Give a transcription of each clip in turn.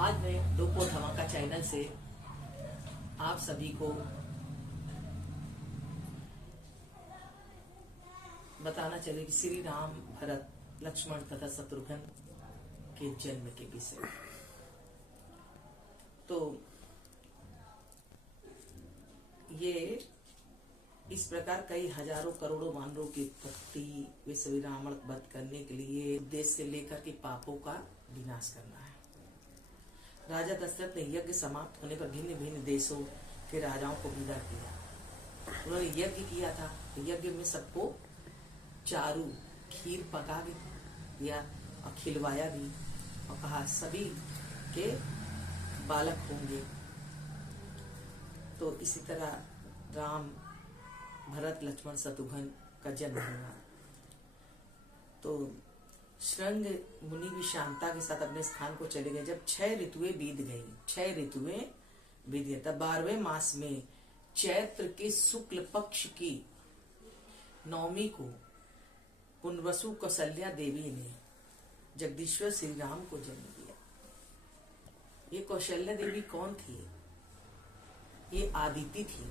आज मैं डोको धमाका चैनल से आप सभी को बताना चले कि श्री राम, भरत, लक्ष्मण तथा शत्रुघ्न के जन्म के विषय। तो ये इस प्रकार कई हजारों करोड़ों वानरों की उत्पत्ति वे सभी रावण वध करने के लिए उद्देश्य से लेकर के पापों का विनाश करना है। राजा दशरथ ने यज्ञ समाप्त होने पर भिन्न भिन्न देशों के राजाओं को विदा किया। उन्होंने यज्ञ किया था, यज्ञ में सबको चारू खीर पका के दिया और खिलवाया भी और कहा सभी के बालक होंगे। तो इसी तरह राम, भरत, लक्ष्मण, शत्रुघ्न का जन्म हुआ। तो श्रृंग मुनि भी शांता के साथ अपने स्थान को चले गए। जब 6 ऋतुएं बीत गई, 6 ऋतुएं बीत गई, तब 12वें मास में चैत्र के शुक्ल पक्ष की नवमी को पुनवसु कौशल्या देवी ने जगदीश्वर श्री राम को जन्म दिया। ये कौशल्या देवी कौन थी? ये आदिति थी।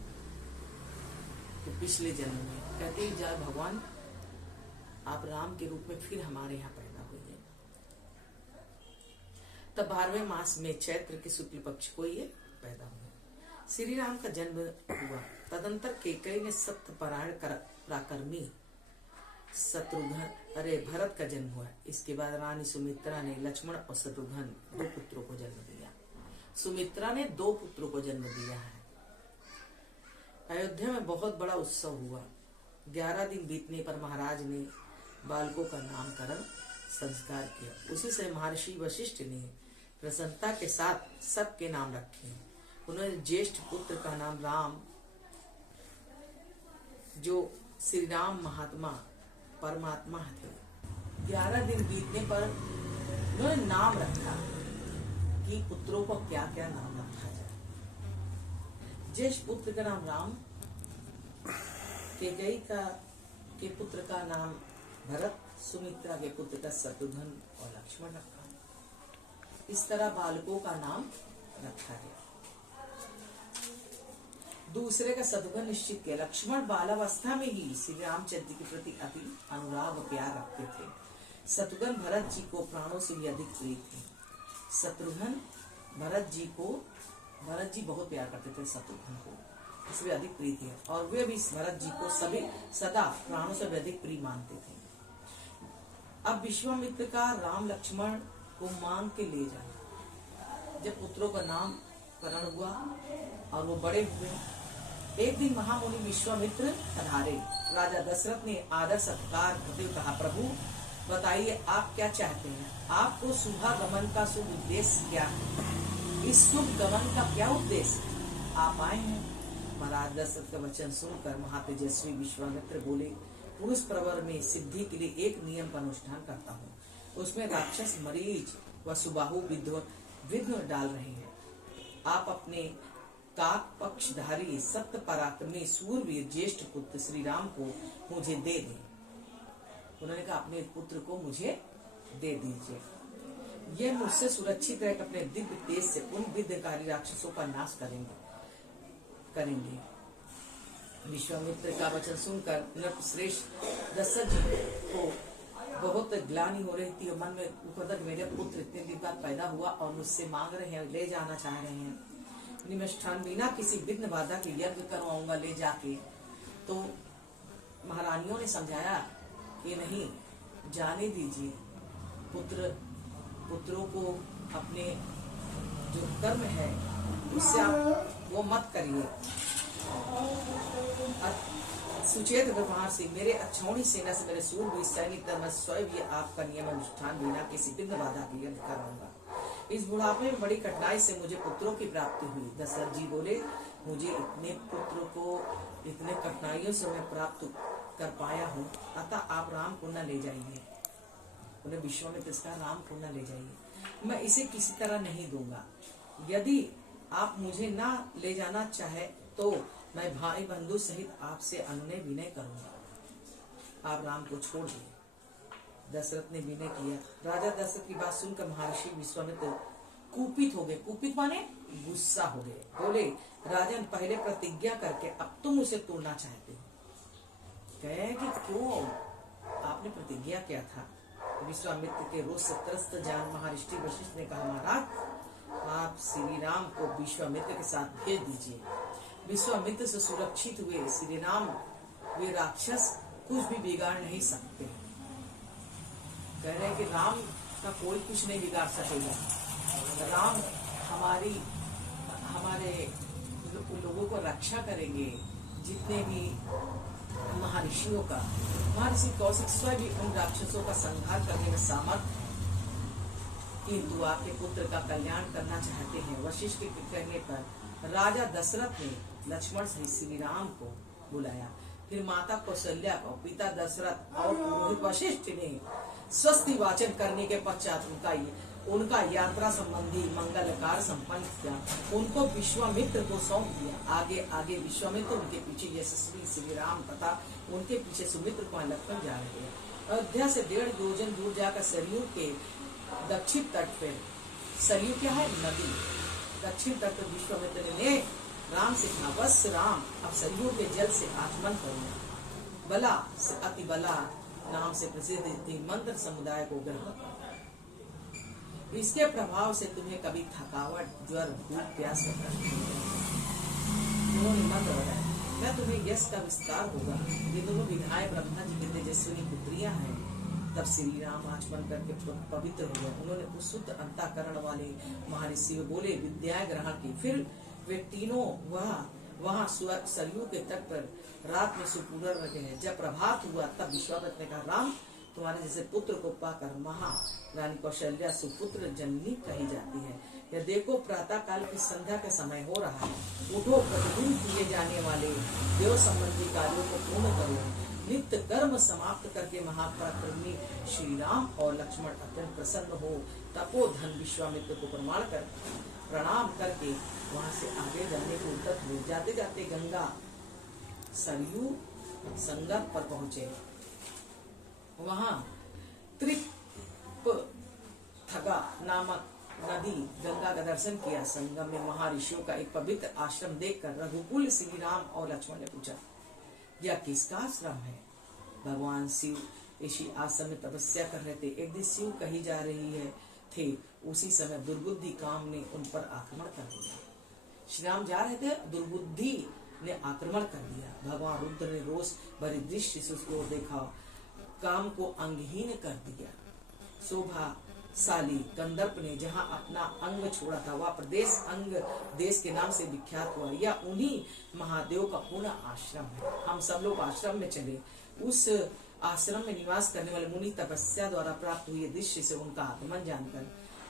तो पिछले जन्म में कहते जा भगवान आप राम के रूप में फिर हमारे यहाँ पैदा हुए। तब 12वें मास में चैत्र के शुक्ल पक्ष को ये पैदा हुआ। श्री राम का जन्म हुआ। तदंतर केकई ने सत्यपरायण पराक्रमी भरत का जन्म हुआ। इसके बाद रानी सुमित्रा ने लक्ष्मण और शत्रुघ्न 2 पुत्रों को जन्म दिया। सुमित्रा ने 2 पुत्रों को जन्म दिया है। अयोध्या में बहुत बड़ा उत्सव हुआ। 11 दिन बीतने पर महाराज ने बालकों का नामकरण संस्कार किया। उसी से महर्षि वशिष्ठ ने प्रसन्नता के साथ सबके नाम रखे। उन्होंने ज्येष्ठ पुत्र का नाम राम, जो श्री राम महात्मा परमात्मा थे। 11 दिन बीतने पर उन्होंने नाम रखा कि पुत्रों को क्या क्या नाम रखा जाए। ज्येष्ठ पुत्र का नाम राम, केकई के पुत्र का नाम भरत, सुमित्रा के पुत्र का शत्रुघ्न और लक्ष्मण रखा। इस तरह बालकों का नाम रखा गया। दूसरे का शत्रुघ्न निश्चित किया। लक्ष्मण बालावस्था में ही श्री रामचंद्र के प्रति अति अनुराग और प्यार रखते थे। शत्रुघ्न भरत जी को प्राणों से भी अधिक प्रिय थे। शत्रुघ्न भरत जी बहुत प्यार करते थे। शत्रुघ्न को इसलिए अधिक प्रिय थे और वे भी भरत जी को सभी सदा प्राणों से भी अधिक प्रिय मानते थे। अब विश्वामित्र का राम लक्ष्मण को मांग के ले जाए। जब पुत्रों का नाम करण हुआ और वो बड़े हुए, एक दिन महामुनि विश्वामित्र पधारे। राजा दशरथ ने आदर सत्कार करते हुए कहा, प्रभु बताइए आप क्या चाहते हैं? आपको शुभागमन का शुभ उद्देश्य क्या है? इस शुभ गमन का क्या उद्देश्य आप आए हैं? महाराज दशरथ का वचन सुनकर महातेजस्वी विश्वामित्र बोले, पुरुष प्रवर में सिद्धि के लिए एक नियम का अनुष्ठान करता हूँ। उसमें राक्षस मरीच व सुबाहु विघ्न डाल रहे हैं। आप अपने काक पक्षधारी सत्य पराक्रमी सूरवीर ज्येष्ठ पुत्र श्री राम को मुझे दे दें। उन्होंने कहा अपने पुत्र को मुझे दे दीजिए। ये मुझसे सुरक्षित रहकर अपने दिव्य तेज से उन विघ्नकारी राक्षसों का नाश करेंगे। विश्वामित्र का वचन सुनकर नृपश्रेष्ठ दशरथ जी को बहुत ग्लानि हो रही थी और मन में उपदक, मेरे पुत्र इतने दिन बाद पैदा हुआ और मुझसे मांग रहे हैं, ले जाना चाह रहे हैं। निमिष्ठान बिना किसी विघ्न बाधा के यज्ञ करवाऊंगा ले जाके। तो महारानियों ने समझाया कि नहीं, जाने दीजिए। पुत्रों को अपने जो कर्म है उससे आप वो मत करिए। सुचेत व्यवहार से मेरे अच्छौनी सेना से मेरे सूरवीर सैनिक मैं स्वयं ये आपका नियम अनुष्ठान बिना किसी विघ्न बाधा के यज्ञ कराऊंगा। इस बुढ़ापे में बड़ी कठिनाई से मुझे पुत्रों की प्राप्ति हुई। दशरथ जी बोले, मुझे इतने पुत्रों को इतने कठिनाइयों से मैं प्राप्त कर पाया हूँ, अतः आप राम को न ले जाइए। उन्हें विश्वामित्र का राम को न ले जाइए, मैं इसे किसी तरह नहीं दूंगा। यदि आप मुझे न ले जाना चाहे तो मैं भाई बंधु सहित आपसे अनुनय विनय करूंगा। आप राम को छोड़ दिए। दशरथ ने विनय किया। राजा दशरथ की बात सुनकर महर्षि विश्वामित्र कुपित हो गए। कुपित माने गुस्सा हो गए। बोले राजन पहले प्रतिज्ञा करके अब तुम उसे तोड़ना चाहते हो। कहे कि क्यों आपने प्रतिज्ञा किया था। विश्वामित्र के रोष से त्रस्त जान महर्षि वशिष्ठ ने कहा महाराज आप श्री राम को विश्वामित्र के साथ भेज दीजिए। विश्वामित्र से सुरक्षित हुए श्री राम वे राक्षस कुछ भी बिगाड़ नहीं सकते। कह रहे कि राम का कोई कुछ नहीं बिगाड़ सकेगा। राम हमारे लोगों को रक्षा करेंगे। जितने भी महर्षियों का महर्षि कौशिक स्वयं भी उन राक्षसों का संहार करने में सामर्थ्य, किंतु आपके पुत्र का कल्याण करना चाहते हैं। वशिष्ठ के कहने पर राजा दशरथ ने लक्ष्मण से श्री राम को बुलाया। फिर माता कौशल्या को पिता दशरथ और पुरोहित वशिष्ठ ने स्वस्ति वाचन करने के पश्चात उनका यात्रा संबंधी मंगल कार्य संपन्न किया। उनको विश्वामित्र को सौंप दिया। आगे आगे विश्वामित्र उनके पीछे यशस्वी श्री राम तथा उनके पीछे सुमित्र को लक्ष्मण जा रहे हैं। अयोध्या से 1.5 योजन दूर जाकर सरयू के दक्षिण तट पर, सरयू क्या है नदी, दक्षिण तट पर विश्वामित्र ने राम से कहा बस राम अब सरयू के जल से आचमन करो। बला से अति बला नाम से प्रसिद्ध मंत्र समुदाय को ग्रहण करो। इसके प्रभाव से तुम्हें कभी थकावट, ज्वर, भूख, प्यास उन्होंने मंत्र बताया। मैं तुम्हें यश का विस्तार होगा। ये दोनों विधाय ब्रह्मा जी की तेजस्विनी पुत्रियां हैं। तब श्री राम आचमन करके पवित्र हो गए। उन्होंने उस शुद्ध अंतःकरण वाले महर्षि बोले विद्या ग्रहण की। फिर वे तीनों वहाँ सरयू के तट पर रात में सुपूर्व रहे हैं। जब प्रभात हुआ तब विश्वामित्र ने कहा राम तुम्हारे जैसे पुत्र को पाकर महारानी कौशल्या सुपुत्र जननी कही जाती है। यह देखो प्रातः काल की संध्या का समय हो रहा है। उठो, प्रतिदिन किए जाने वाले देव संबंधी कार्यों को पूर्ण करो। नित्य कर्म समाप्त करके महापराक्रमी श्री राम और लक्ष्मण अत्यंत प्रसन्न हो तपोधन विश्वामित्र को प्रणाम करके वहां से आगे जाने को उद्यत हुए। जाते जाते गंगा सरयू संगम पर पहुंचे। वहां त्रिपथगा नामक नदी गंगा का दर्शन किया। संगम में महर्षियों का एक पवित्र आश्रम देखकर रघुकुल श्री राम और लक्ष्मण ने पूछा यह किसका आश्रम है। भगवान शिव इसी आश्रम में तपस्या कर रहे थे। एक दिन शिव कही जा रही है थे। उसी समय दुर्बुद्धि काम ने उन पर आक्रमण कर दिया। श्री राम जा रहे थे, दुर्बुद्धि ने आक्रमण कर दिया। भगवान रुद्र ने रोष भरी दृष्टि से उसको देखा, काम को अंगहीन कर दिया। शोभाशाली कंदर्प ने जहाँ अपना अंग छोड़ा था वह प्रदेश अंग देश के नाम से विख्यात हुआ। यह उन्हीं महादेव का पूर्ण आश्रम है। हम सब लोग आश्रम में चले। उस आश्रम में निवास करने वाले मुनि तपस्या द्वारा प्राप्त हुए दृश्य से उनका आगमन जानकर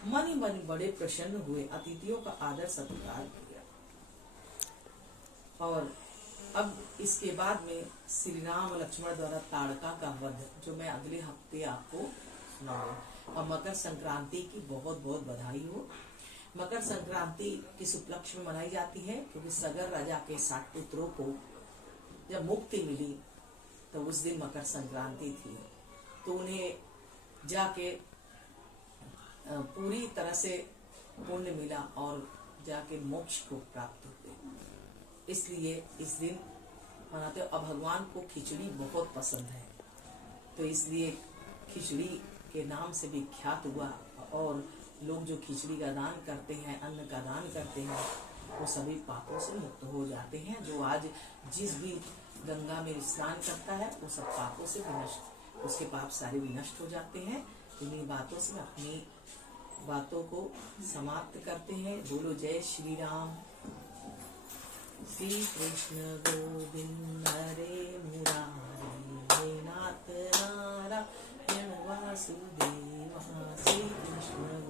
मन ही मन बड़े प्रसन्न हुए। अतिथियों का आदर सत्कार किया। और अब इसके बाद में श्री राम लक्ष्मण द्वारा ताड़का का वध जो मैं अगले हफ्ते आपको सुनाऊंगा। और मकर संक्रांति की बहुत बहुत बधाई हो। मकर संक्रांति किस उपलक्ष्य में मनाई जाती है क्योंकि सगर राजा के 60 पुत्रों को जब मुक्ति मिली तो उस दिन मकर संक्रांति थी। तो उन्हें जाके पूरी तरह से पुण्य मिला और जाके मोक्ष को प्राप्त होते, इसलिए इस दिन मनाते। और भगवान को खिचड़ी बहुत पसंद है तो इसलिए खिचड़ी के नाम से विख्यात हुआ। और लोग जो खिचड़ी का दान करते हैं, अन्न का दान करते हैं, वो सभी पापों से मुक्त हो जाते हैं। जो आज जिस भी गंगा में स्नान करता है वो सब पापों से विनष्ट, उसके पाप सारे विनष्ट हो जाते हैं। इन्हीं बातों से अपनी बातों को समाप्त करते हैं। बोलो जय श्री राम। श्री कृष्ण गोविंद हरे मुरारी हे नाथ नारायण वासुदेव। श्री कृष्ण